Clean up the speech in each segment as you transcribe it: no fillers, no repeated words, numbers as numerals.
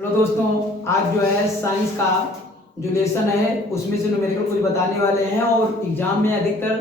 Hello दोस्तों, आज जो है साइंस का जो लेसन है उसमें से न्यूमेरिकल कुछ बताने वाले हैं और एग्जाम में अधिकतर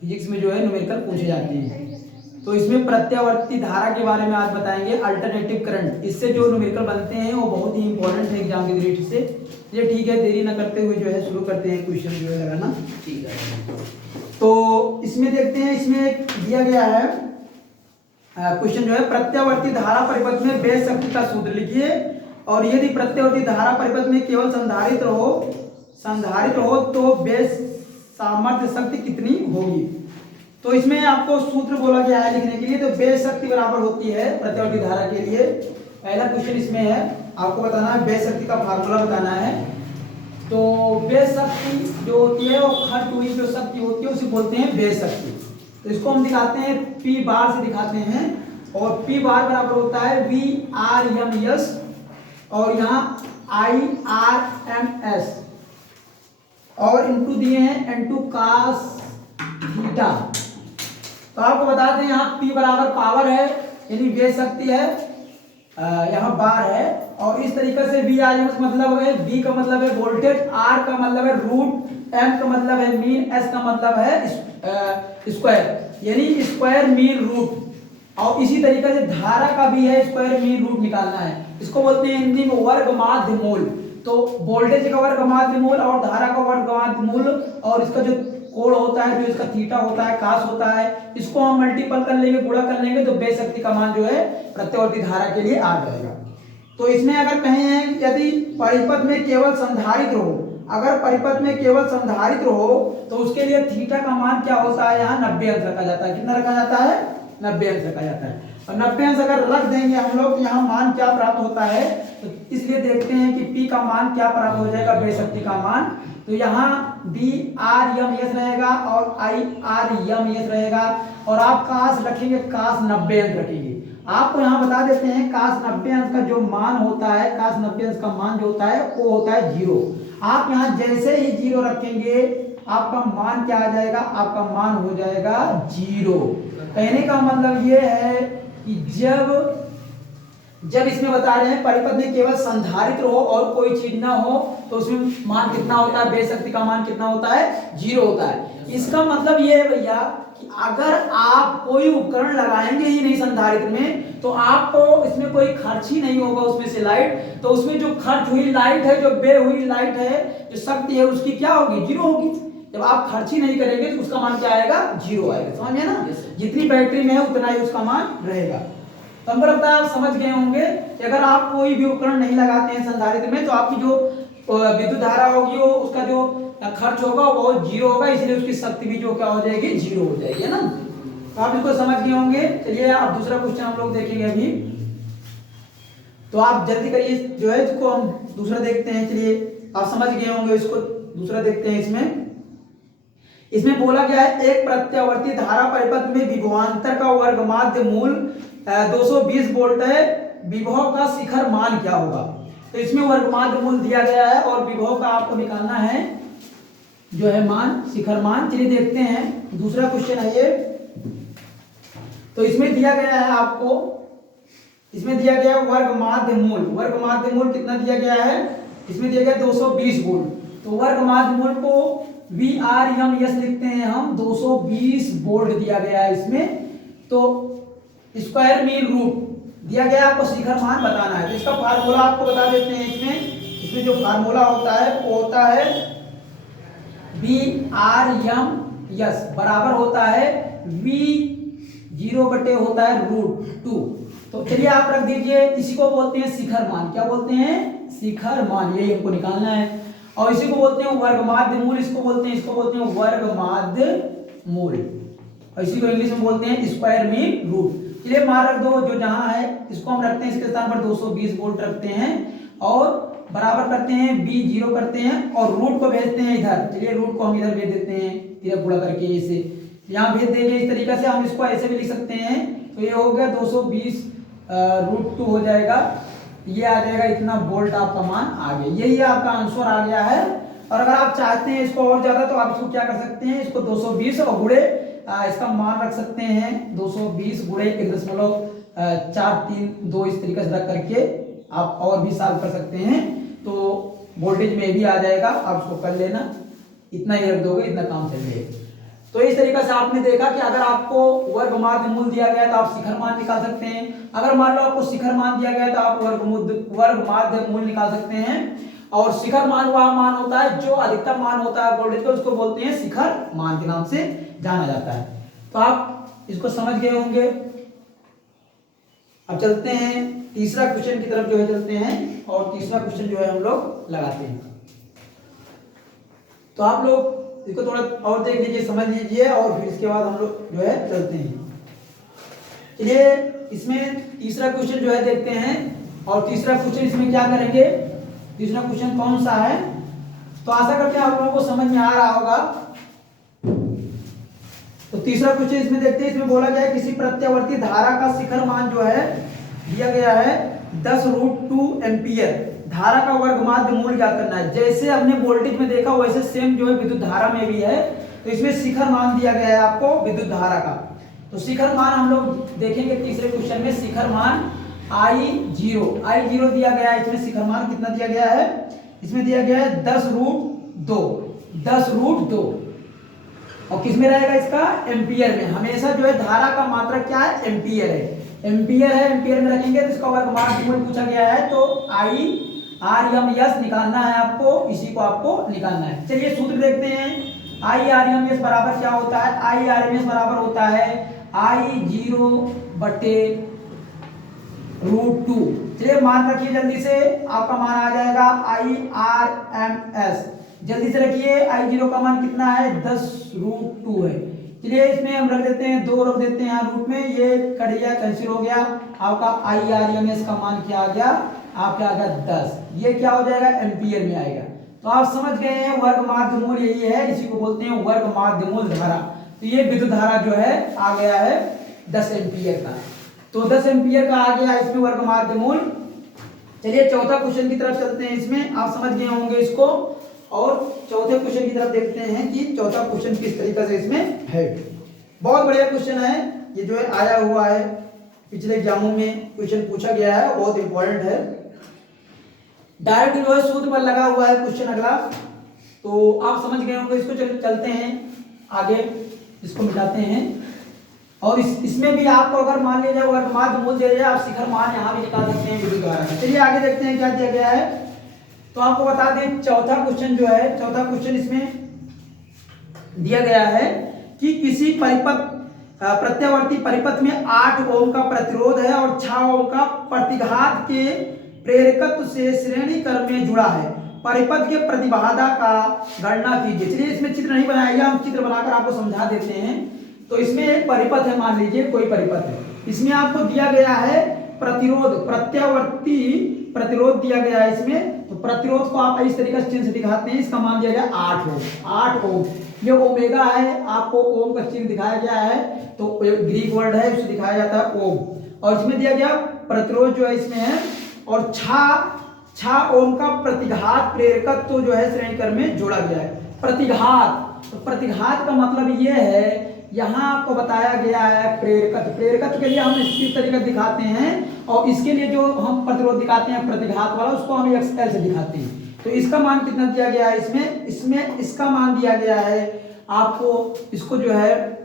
फिजिक्स में जो है न्यूमेरिकल पूछे जाते हैं। तो इसमें प्रत्यावर्ती धारा के बारे में आज बताएंगे, अल्टरनेटिव करंट। इससे जो न्यूमेरिकल बनते हैं वो बहुत ही इंपॉर्टेंट है एग्जाम की दृष्टि से। ये ठीक है, देरी न करते हुए जो है शुरू करते हैं क्वेश्चन जो है लगाना। ठीक है, तो इसमें देखते हैं, इसमें दिया गया है क्वेश्चन जो है, प्रत्यावर्ती धारा परिपथ में बेस शक्ति का सूत्र लिखिए और यदि प्रत्यावर्ती धारा परिपथ में केवल संधारित्र हो तो बेस सामर्थ्य शक्ति कितनी होगी। तो इसमें आपको सूत्र बोला गया है लिखने के लिए। तो बेस शक्ति बराबर होती है प्रत्यावर्ती धारा के लिए। पहला क्वेश्चन इसमें है, आपको बताना है बेस शक्ति का फार्मूला बताना है। तो बेस शक्ति जो होती है वो खर्च हुई जो शक्ति होती है उसे बोलते हैं बेस शक्ति। तो इसको हम दिखाते हैं P बार से दिखाते हैं और P बार बराबर होता है VRMS और यहाँ IRMS और इनटू दिए हैं N2 cos थीटा। तो आपको बता दें यहाँ P बराबर पावर है यानी बेस शक्ति है, यहाँ बार है। और इस तरीके से VRMS मतलब है, V का मतलब है वोल्टेज, R का मतलब है रूट, M का मतलब है मीन, S का मतलब है स्क्वायर यानी स्क्वायर मीन रूट। और इसी तरीके से धारा का भी है स्क्वायर मीन रूट निकालना है। इसको बोलते हैं हिंदी में वर्ग माध्य मूल। तो वोल्टेज का वर्ग माध्य मूल और धारा का वर्ग माध्य मूल और इसका जो कोण होता है, जो इसका थीटा होता है, कास होता है, इसको हम मल्टीपल कर लेंगे, गुणा कर लेंगे तो बेस शक्ति का मान जो है प्रत्यावर्ती धारा के लिए आ जाएगा। तो इसमें अगर कहें यदि परिपथ में केवल संधारित्र हो, अगर परिपथ में केवल संधारित्र हो तो उसके लिए थीटा का मान क्या होता है, यहाँ 90 अंश रखा जाता है। कितना रखा जाता है? 90 अंश रखा जाता है। और 90 अंश अगर रख देंगे हम लोग तो यहाँ मान क्या प्राप्त होता है, तो इसलिए देखते हैं कि P का मान क्या प्राप्त हो जाएगा, बेस शक्ति का मान। तो यहाँ VRMS रहेगा और IRMS रहेगा और आप काश रखेंगे, काश 90 अंश रखेंगे। आपको यहाँ बता देते हैं काश 90 अंश का जो मान होता है, काश 90 अंश का मान जो होता है वो होता है 0। आप यहाँ जैसे ही 0 रखेंगे आपका मान क्या आ जाएगा, आपका मान हो जाएगा 0। कहने का मतलब ये है कि जब इसमें बता रहे हैं परिपथ में केवल संधारित्र हो और कोई चीज ना हो तो उसमें मान कितना होता है, बेस शक्ति का मान कितना होता है, 0 होता है। इसका मतलब ये है भैया कि अगर आप कोई उपकरण लगाएंगे ही नहीं संधारित्र में तो आपको इसमें कोई खर्च ही नहीं होगा उसमें से लाइट। तो उसमें जो खर्च हुई लाइट है, जो बे हुई लाइट है, जो शक्ति है उसकी क्या होगी, 0 होगी। जब आप खर्च ही नहीं करेंगे तो उसका मान क्या आएगा, 0 आएगा। समझ गए ना? जितनी बैटरी में है उतना ही उसका मान रहेगा। तो हमको लगता है आप समझ गए होंगे कि अगर आप कोई भी उपकरण नहीं लगाते हैं संधारित्र में तो आपकी जो विद्युत धारा होगी वो उसका जो खर्च होगा वो 0 होगा, इसलिए उसकी शक्ति भी जो क्या हो जाएगी, 0 हो जाएगी, है ना। तो आप इसको समझ गए होंगे। चलिए आप दूसरा क्वेश्चन हम लोग देखेंगे अभी। तो आप जल्दी करिए जो है, इसको हम दूसरा देखते हैं। चलिए आप समझ गए होंगे, इसको दूसरा देखते हैं। इसमें बोला गया है एक प्रत्यावर्ती धारा परिपथ में विभवांतर का वर्ग माध्य मूल 220 वोल्ट है, विभव का शिखर मान क्या होगा। तो इसमें वर्ग माध्य मूल दिया गया है और विभव का आपको निकालना है जो है मान, शिखर मान। चलिए देखते हैं दूसरा क्वेश्चन है ये। तो इसमें दिया गया है आपको, इसमें दिया गया है वर्ग माध्य मूल। वर्ग माध्य मूल कितना दिया गया है, इसमें दिया गया 220 वोल्ट। तो वर्ग माध्य मूल को VRMS लिखते हैं हम, 220 वोल्ट दिया गया है इसमें। तो स्क्वायर मीन रूट दिया गया, आपको शिखर मान बताना है। तो इसका फार्मूला आपको बता देते हैं। इसमें जो फार्मूला होता है वो होता है VRMS बराबर होता है V0 बटे होता है √2। तो चलिए आप रख दीजिए, इसी को बोलते हैं शिखर मान। क्या बोलते हैं, शिखर मान, यही हमको निकालना है। और इसी को बोलते हैं वर्ग माध्य मूल, इसको बोलते हैं वर्ग माध्य मूल, और इसी को इंग्लिश में बोलते हैं स्क्वायर मीन रूट। चलिए मान रख दो, जो जहां है इसको हम रखते हैं, इसके स्थान पर 220 वोल्ट रखते हैं और बराबर करते हैं, V0 करते हैं और रूट को भेजते हैं इधर। चलिए रूट को हम इधर भेज देते हैं, इधर गुणा करके इसे यहाँ भेज देंगे। इस तरीके से हम इसको ऐसे भी लिख सकते हैं। तो ये हो गया 220 √2 हो जाएगा, ये आ जाएगा इतना वोल्ट, आपका मान आ गया। यही आपका आंसर आ गया है। और अगर आप चाहते हैं इसको और ज्यादा तो आप इसको क्या कर सकते हैं, इसको 220 और गुणे इसका मान रख सकते हैं 220 गुणे 1.432 इस तरीके से रख करके आप और भी सॉल्व कर सकते हैं, तो वोल्टेज में भी आ जाएगा, आप उसको कर लेना, इतना ही रख दोगे, इतना काम चल जाएगा। तो इस तरीके से आपने देखा कि अगर आपको वर्ग माध्य मूल दिया गया है तो आप शिखर मान निकाल सकते हैं। अगर मान लो आपको शिखर मान दिया गया है तो आप वर्ग माध्य मूल निकाल सकते हैं। और शिखर मान वह मान होता है जो अधिकतम मान होता है वोल्टेज का, उसको बोलते हैं शिखर मान के नाम से जाना जाता है। तो आप इसको समझ गए होंगे। अब चलते हैं तीसरा क्वेश्चन की तरफ जो है चलते हैं, और तीसरा क्वेश्चन जो है हम लोग लगाते हैं। तो आप लोग इसको थोड़ा और देख लीजिए, समझ लीजिए, और फिर इसके बाद हम लोग जो है चलते हैं। चलिए इसमें तीसरा क्वेश्चन जो है देखते हैं। और तीसरा क्वेश्चन इसमें क्या करेंगे, तीसरा क्वेश्चन कौन सा है, तो आशा करते हैं आप लोगों को समझ में आ रहा होगा। तो तीसरा क्वेश्चन इसमें देखते हैं। इसमें बोला गया है किसी प्रत्यावर्ती धारा का शिखर मान जो है दिया गया है 10√2 एम्पियर। धारा का वर्ग माध्य मूल क्या करना है। जैसे हमने वोल्टेज में देखा वैसे सेम जो है विद्युत धारा में भी है। तो इसमें शिखर मान दिया गया है आपको विद्युत धारा का। तो शिखर मान हम लोग देखेंगे तीसरे क्वेश्चन में। शिखर मान I0 दिया गया है। इसमें शिखर मान कितना दिया गया है, इसमें दिया गया है 10√2। और किस में रहेगा इसका, एम्पियर में। हमेशा जो है धारा का मात्रा क्या है, एम्पियर है। एम्पियर में रखेंगे तो इसका वर्ग माध्य मूल पूछा गया है। तो IRMS निकालना है आपको, इसी को आपको निकालना है। चलिए सूत्र देखते हैं। IRMS बराबर क्या होता है, IRMS बराबर होता है I0/√2। चलिए मान रखिए जल्दी से, आपका मान आ जाएगा IRMS। जल्दी से रखिए, I0 का मान कितना है, 10√2 है। चलिए इसमें हम रख देते हैं 2 रख देते हैं यहाँ रूट में, ये कट गया, कैंसिल हो गया। आपका IRMS का मान क्या आ गया, आपका आ गया 10। ये क्या हो जाएगा, एम्पियर में आएगा। तो आप समझ गए हैं वर्ग माध्य मूल यही है, इसी को बोलते हैं वर्ग माध्य मूल धारा। तो ये विद्युत धारा जो है आ गया है 10 एम्पियर का। तो 10 एम्पियर का आ गया इसमें वर्ग माध्य मूल। चलिए चौथा क्वेश्चन की तरफ चलते हैं। इसमें आप समझ गए होंगे इसको, और चौथे क्वेश्चन की तरफ देखते हैं कि चौथा क्वेश्चन किस तरीके से इसमें है। बहुत बढ़िया क्वेश्चन है ये, जो है आया हुआ है पिछले एग्जामों में, क्वेश्चन पूछा गया है, बहुत इंपॉर्टेंट है। डायरेक्ट जो है सूत्र पर लगा हुआ है क्वेश्चन अगला। तो आप समझ गए होंगे इसको। चलते हैं आगे, इसको मिटाते हैं। और इसमें भी आपको अगर मान लिया जाए वर्ग माध्य मूल दे दिया, आप शिखर मान यहाँ भी निकाल सकते हैं विद्युत धारा का। चलिए आगे देखते हैं क्या दिया गया है। तो आपको बता दें चौथा क्वेश्चन जो है, चौथा क्वेश्चन इसमें दिया गया है कि किसी प्रत्यावर्ती परिपथ में 8 ओम का प्रतिरोध है और 6 ओम का प्रतिघात के प्रेरकत्व से श्रेणी क्रम में जुड़ा है। परिपथ के प्रतिबाधा का गणना कीजिए। चलिए इसमें चित्र नहीं बनाएगा, हम चित्र बनाकर आपको समझा देते हैं। तो इसमें एक परिपथ है, मान लीजिए कोई परिपथ है। इसमें आपको दिया गया है प्रतिरोध, प्रत्यावर्ती प्रतिरोध दिया गया है इसमें। तो प्रतिरोध को आप इस तरीके से चिन्ह से दिखाते हैं। इसका मान दिया गया 8 ओम। ये ओमेगा है, आपको ओम का चिन्ह दिखाया गया है, तो ग्रीक वर्ड है, उसे दिखाया जाता है ओम। और इसमें दिया गया प्रतिरोध जो है इसमें है, और 6 ओम का प्रतिघात प्रेरकत्व तो जो है श्रेणी क्रम में जोड़ा गया है। प्रतिघात, तो प्रतिघात का मतलब ये है, यहाँ आपको बताया गया है प्रेरकत्व के लिए हम इस तरीके दिखाते हैं, और इसके लिए जो हम प्रतिरोध दिखाते हैं प्रतिघात वाला, उसको हम XL से दिखाते हैं। तो इसका मान कितना दिया गया है इसमें इसका मान दिया गया है आपको, इसको जो है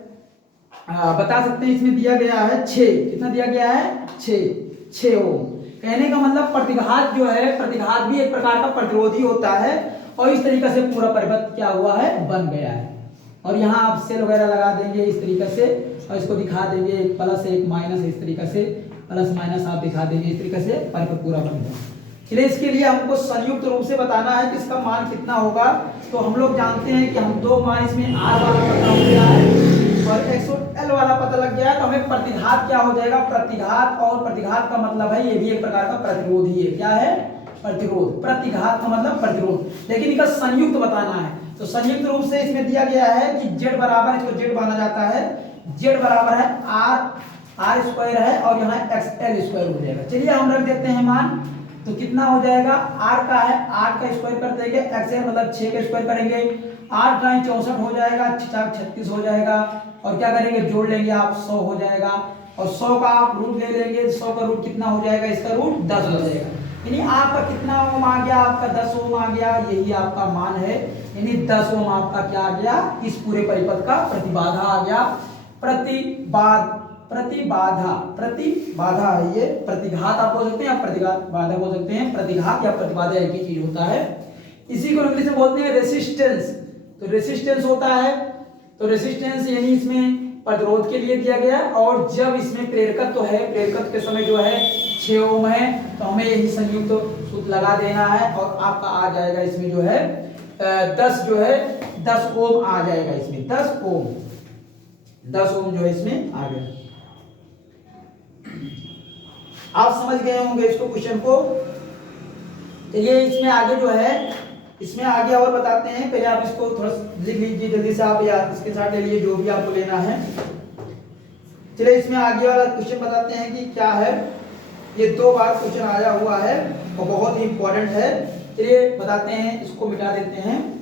बता सकते हैं। इसमें दिया गया है 6, कितना दिया गया है, 6 ओम। कहने का मतलब प्रतिघात जो है, प्रतिघात भी एक प्रकार का प्रतिरोधी होता है। और इस तरीके से पूरा परिपथ क्या हुआ है, बन गया है। और यहाँ आप सेल वगैरह लगा देंगे इस तरीके से, और इसको दिखा देंगे एक प्लस एक माइनस, इस तरीके से प्लस माइनस आप दिखा देंगे, इस तरीके से परिपथ पूरा बन गया। चलिए इसके लिए हमको संयुक्त रूप से बताना है कि इसका मान कितना होगा। तो हम लोग जानते हैं कि हम 2 मान इसमें R वाला पता हो गया है और XL वाला पता लग गया है। तो हमें प्रतिघात क्या हो जाएगा, प्रतिघात, और प्रतिघात का मतलब है ये भी एक प्रकार का प्रतिरोध ही है। क्या है, प्रतिरोध। प्रतिघात का मतलब प्रतिरोध, लेकिन इसका संयुक्त बताना है। तो संयुक्त रूप से इसमें दिया गया है कि Z बराबर, इसको Z माना जाता है, Z बराबर है R स्क्वायर है, और यहाँ XL स्क्वायर हो जाएगा। चलिए हम रख देते हैं मान, तो कितना हो जाएगा, R का है 8 का स्क्वायर कर देंगे, XL मतलब 6 का स्क्वायर करेंगे, 8 9 64 हो जाएगा, 4 36 हो जाएगा, और क्या करेंगे, जोड़ लेंगे आप, 100 हो जाएगा। और 100 का आप रूट ले लेंगे, 100 का रूट कितना हो जाएगा, इसका रूट 10 हो जाएगा। यानी आपका कितना ओम आ गया, आपका 10 ओम आ गया, यही आपका मान है। यानी 10 ओम आपका क्या आ गया, इस पूरे परिपथ का प्रतिबाधा आ गया। प्रतिबाधा है ये, प्रतिघात आप बोल सकते हैं या प्रतिघात बाधा बोल सकते हैं। प्रतिघात या प्रतिबाधा एक ही चीज होता है। इसी को इंग्लिश में बोलते हैं रेसिस्टेंस। तो रेसिस्टेंस होता है, तो रेसिस्टेंस यानी इसमें प्रतिरोध के लिए दिया गया, और जब इसमें प्रेरकत्व है, प्रेरकत्व के समय जो है 6 ओम है, तो हमें यही संयुक्त सूत्र लगा देना है और आपका आ जाएगा इसमें जो है 10 ओम आ जाएगा इसमें, 10 ओम जो है इसमें आ गया। आप समझ गए होंगे इसको, क्वेश्चन को। चलिए इसमें आगे जो है, इसमें आगे और बताते हैं। पहले आप इसको थोड़ा लिख लीजिए जल्दी से, आप याद इसके साथ ले लीजिए जो भी आपको लेना है। चलिए इसमें आगे वाला क्वेश्चन बताते हैं कि क्या है। ये 2 बार क्वेश्चन आया हुआ है और बहुत ही इंपॉर्टेंट है। चलिए बताते हैं, इसको मिटा देते हैं।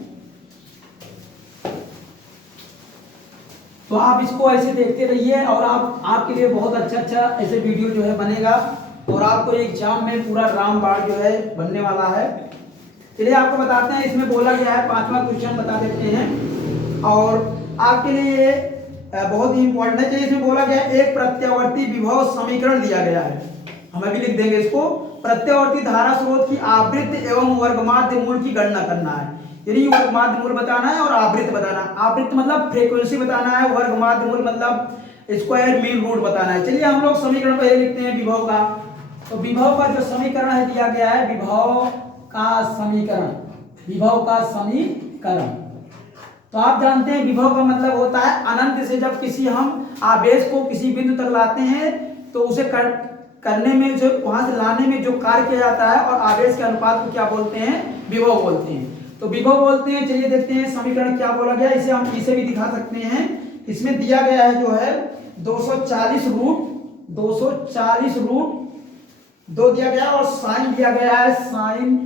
तो आप इसको ऐसे देखते रहिए और आपके लिए बहुत अच्छा ऐसे वीडियो जो है बनेगा, और आपको एग्जाम में पूरा रामबाण जो है बनने वाला है। चलिए आपको बताते हैं, इसमें बोला गया है 5वां क्वेश्चन बता देते हैं और आपके लिए बहुत ही इंपॉर्टेंट है। चलिए इसमें बोला गया है एक प्रत्यावर्ती विभव समीकरण दिया गया है, हमें भी लिख देंगे इसको। प्रत्यावर्ती धारा स्रोत की आवृत्ति एवं वर्गमाध्य मूल की गणना करना है। यानी वर्गमाध्य मूल बताना है और आवृत्ति बताना। आवृत्ति मतलब फ्रीक्वेंसी बताना है, वर्गमाध्य मूल मतलब स्क्वायर मीन रूट बताना है। चलिए हम लोग समीकरण पहले लिखते हैं विभव का। तो विभव का जो समीकरण है दिया गया है, विभव का समीकरण। तो आप जानते हैं विभव का मतलब होता है अनंत से जब किसी हम आवेश को किसी बिंदु तक लाते हैं तो उसे करने में, जो वहां से लाने में जो कार्य किया जाता है, और आवेश के अनुपात को क्या बोलते हैं, विभव बोलते हैं। तो विभव बोलते हैं। चलिए देखते हैं समीकरण क्या बोला गया। इसे हम इसे भी दिखा सकते हैं। इसमें दिया गया है जो है 240 रूट 2 दिया गया, और साइन दिया गया है साइन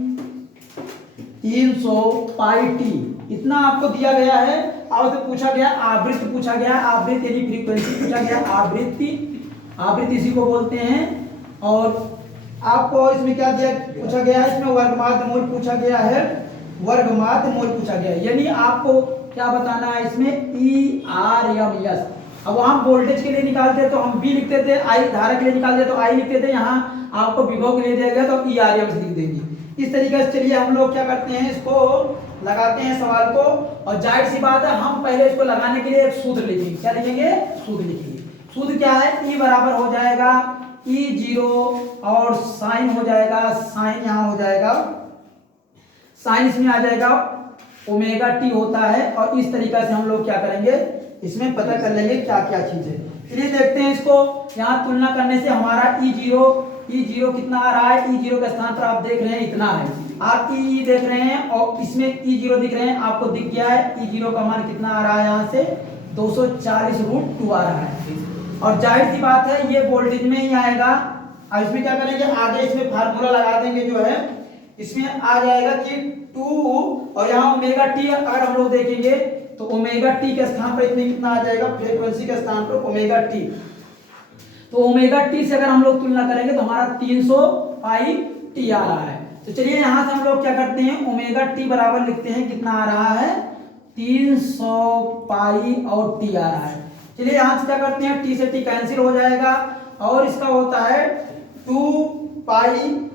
300 पाई टी, इतना आपको दिया गया है। और तो पूछा गया आवृत्ति, पूछा गया आवृत्ति यानी फ्रीक्वेंसी पूछा गया, आवृत्ति इसी को बोलते हैं। और आपको इसमें क्या दिया पूछा गया है, इसमें वर्गमाध्य मूल पूछा गया है, वर्गमाध्य मूल पूछा गया है। यानी आपको क्या बताना है इसमें, ERMS। अब हम वोल्टेज के लिए निकालते तो हम V लिखते थे, I धारा के लिए निकालते तो I लिखते थे। यहाँ आपको विभव के लिए दिया गया तो ERMS लिख देंगे इस तरीके से। चलिए हम लोग क्या करते हैं, इसको लगाते हैं सवाल को, और जाहिर सी बात है हम पहले इसको लगाने के लिए एक सूत्र लिखेंगे। क्या लिखेंगे, सूत्र लिखेंगे। सूत्र क्या है, E बराबर हो जाएगा E0 और साइन हो जाएगा, साइन यहाँ हो जाएगा, साइन इसमें आ जाएगा ओमेगा टी होता है। और इस तरीके से हम लोग क्या करेंगे, इसमें पता कर लेंगे क्या क्या चीज है। चलिए देखते हैं इसको। यहाँ तुलना करने से हमारा E0 कितना आ रहा है, E0 के स्थान पर आप देख रहे हैं इतना है, आप E देख रहे हैं और इसमें E0 दिख रहे हैं, आपको दिख गया है E0 का मान कितना आ रहा है, यहाँ से 240 रूट 2 आ रहा है। और जाहिर सी बात है ये वोल्टेज में ही आएगा। अब इसमें क्या करेंगे, आगे इसमें फार्मूला लगा देंगे जो है, इसमें आ जाएगा कि 2 और यहाँ ओमेगा टी अगर हम लोग देखेंगे तो ओमेगा टी के स्थान पर इतने कितना आ जाएगा, फ्रीक्वेंसी के स्थान पर ओमेगा टी। तो ओमेगा टी से अगर हम लोग तुलना करेंगे तो हमारा 300 पाई टी आ रहा है। तो चलिए यहां से हम लोग क्या करते हैं, ओमेगा टी बराबर लिखते हैं, कितना आ रहा है 300 पाई और टी आ रहा है। चलिए यहां से क्या करते हैं, टी से टी कैंसिल हो जाएगा और इसका होता है 2 पाई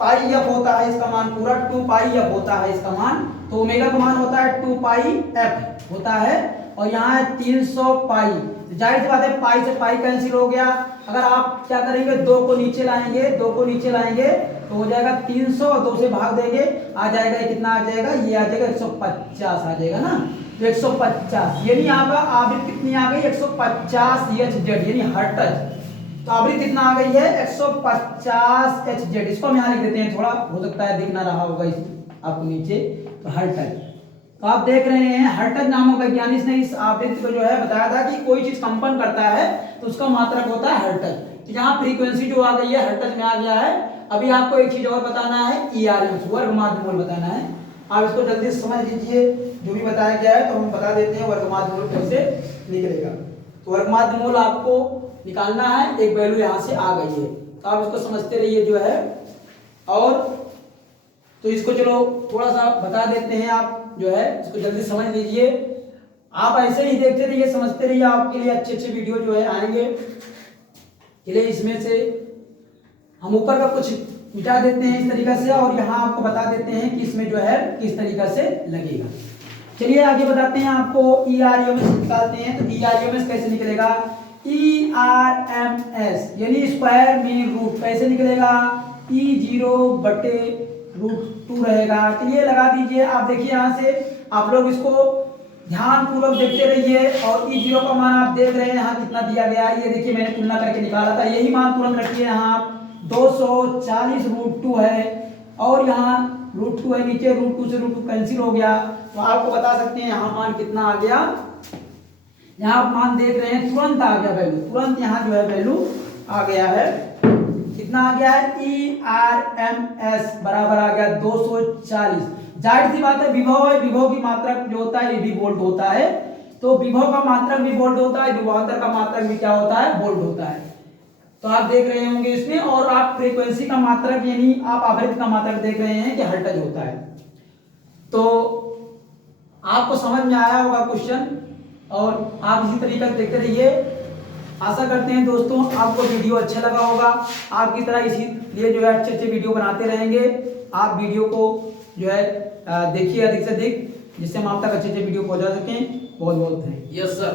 एफ होता है इसका मान, पूरा 2 पाई एफ होता है इसका मान। तो ओमेगा का मान होता है 2 पाई एफ होता है, और यहाँ है 300 पाई। जाहिर सी बात है पाई से पाई कैंसिल हो गया। अगर आप क्या करेंगे, 2 को नीचे लाएंगे तो हो जाएगा 300 और 2 से भाग देंगे, आ जाएगा कितना आ जाएगा, ये आ जाएगा 150 आ जाएगा ना। तो 150 यानी आपका आवृत्ति कितनी आ गई, 150 Hz यानी हर्ट्ज। तो आवृत्ति कितना आ गई है, 150 Hz। इसको हम यहाँ लिख देते हैं, थोड़ा हो सकता है दिख ना रहा होगा इस आपको नीचे। तो हर्ट्ज, तो आप देख रहे हैं हर्ट्ज नामक वैज्ञानिक ने इस आवृत्ति को जो है बताया था कि कोई चीज कंपन करता है तो उसका मात्रक होता है हर्ट्ज। तो यहाँ फ्रीक्वेंसी जो आ गई है हर्ट्ज में आ गया है। अभी आपको एक चीज और बताना है, ERMS वर्गमाध्य मूल बताना है। आप इसको जल्दी से समझ लीजिए, जो भी बताया गया है तो हम बता देते हैं वर्गमाध्य मूल कैसे निकलेगा। तो वर्गमाध्य मूल आपको निकालना है, एक वैल्यू यहाँ से आ गई है, तो आप इसको समझते रहिए जो है। और तो इसको चलो थोड़ा सा बता देते हैं, आप जो है इसको जल्दी समझ लीजिए। आप ऐसे ही देखते रहिए, समझते रहिए, आपके लिए अच्छे अच्छे वीडियो जो है आएंगे। चलिए इसमें से हम ऊपर का कुछ मिटा देते हैं इस तरीका से, और यहाँ आपको बता देते हैं कि इसमें जो है किस तरीका से लगेगा। चलिए आगे बताते हैं आपको। ERMS निकालते हैं, तो ERMS कैसे निकलेगा? ERMS यानी स्क्वायर मीन रूट कैसे निकलेगा? E0/√2 रहेगा। चलिए लगा दीजिए। आप देखिए यहाँ से आप लोग इसको ध्यान पूर्वक देखते रहिए, और E0 का मान आप देख रहे हैं यहाँ कितना दिया गया है, ये देखिए मैंने तुलना करके निकाला था, यही मान तुरंत रखिए यहाँ 240/√2 है, और यहाँ √2 है, नीचे √2 से √2 कैंसिल हो गया, तो आपको बता सकते हैं यहाँ मान कितना आ गया। यहाँ आप मान देख रहे हैं तुरंत आ गया वैल्यू, तुरंत यहाँ जो है वैल्यू आ गया है। कितना आ गया है? ERMS बराबर आ गया 240। जाहिर सी बात है, विभव है, विभव की मात्रक जो होता है ये भी वोल्ट होता है, तो विभव का मात्रक भी वोल्ट होता है, विभवांतर का मात्रक भी क्या होता है? वोल्ट होता है। तो आप देख रहे होंगे इसमें, और आप फ्रीक्वेंसी का मात्रक यानी आप आवृत्ति का मात्रक देख रहे हैं कि हर्ट्ज होता है। तो आपको समझ में आया होगा क्वेश्चन, और आप इसी तरीके से देखते रहिए। आशा करते हैं दोस्तों आपको वीडियो अच्छा लगा होगा। आपकी तरह इसी लिए जो है अच्छे अच्छे वीडियो बनाते रहेंगे। आप वीडियो को जो है देखिए अधिक से अधिक, जिससे हम आप तक अच्छे अच्छे वीडियो पहुंचा सकें। बहुत बहुत थैंक यू। Yes sir.